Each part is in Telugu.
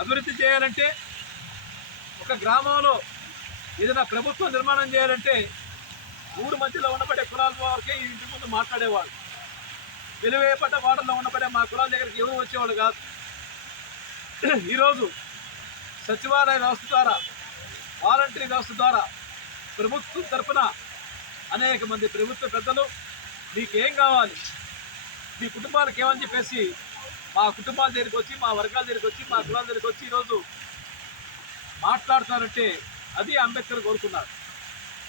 అభివృద్ధి చేయాలంటే, ఒక గ్రామంలో ఏదైనా ప్రభుత్వం నిర్మాణం చేయాలంటే ఊరు మధ్యలో ఉండబడే కులాల వరకే ఇంటి ముందు మాట్లాడేవాళ్ళు. వెలువేపడ్డ వాడల్లో ఉండబడే మా కులాల దగ్గరికి ఎవరు వచ్చేవాళ్ళు కాదు. ఈరోజు సచివాలయ వ్యవస్థ ద్వారా, వాలంటరీ వ్యవస్థ ద్వారా ప్రభుత్వం తరఫున అనేక మంది ప్రభుత్వ పెద్దలు మీకేం కావాలి, మీ కుటుంబాలకు ఏమని చెప్పేసి మా కుటుంబాల దగ్గరికి వచ్చి, మా వర్గాల దగ్గరికి వచ్చి, మా కులాల దగ్గరికి వచ్చి ఈరోజు మాట్లాడుతారంటే అది అంబేద్కర్ కోరుకున్నారు.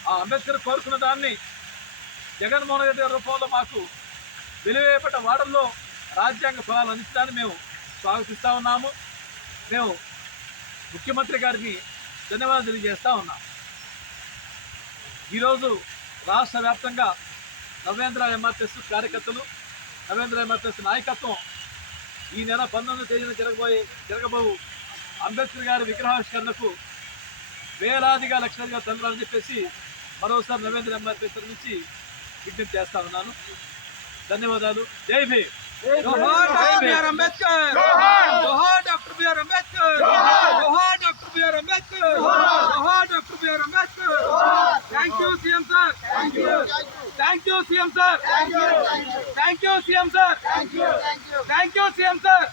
ఆ అంబేద్కర్ కోరుకున్న దాన్ని జగన్మోహన్ రెడ్డి గారి రూపంలో మాకు వెలువేపట వాడల్లో రాజ్యాంగ ఫలాలు అందించడాన్ని మేము స్వాగతిస్తూ ఉన్నాము. మేము ముఖ్యమంత్రి గారికి ధన్యవాదాలు తెలియజేస్తూ ఉన్నాం. ఈరోజు రాష్ట్ర వ్యాప్తంగా నవేంద్ర ఎంఆర్టీఎస్ కార్యకర్తలు, నవేంద్ర ఎంఆర్టీఎస్ నాయకత్వం ఈ నెల 19వ తేదీన జరగబోవు అంబేద్కర్ గారి విగ్రహావిష్కరణకు వేలాదిగా లక్షలాదిగా తరలాలని చెప్పేసి మరోసారి నవేంద్ర ఎంఆర్టీఎస్ నుంచి విజ్ఞప్తి చేస్తా ఉన్నాను. ధన్యవాదాలు. జై భీమ్. जोहार डॉक्टर बी आर अम्बेडकर, जोहार डॉक्टर बी आर अम्बेडकर, जोहार डॉक्टर बी आर अम्बेडकर, जोहार doctor B R Ambedkar. Thank you CM sir, thank you CM sir, thank you CM sir, thank you CM sir.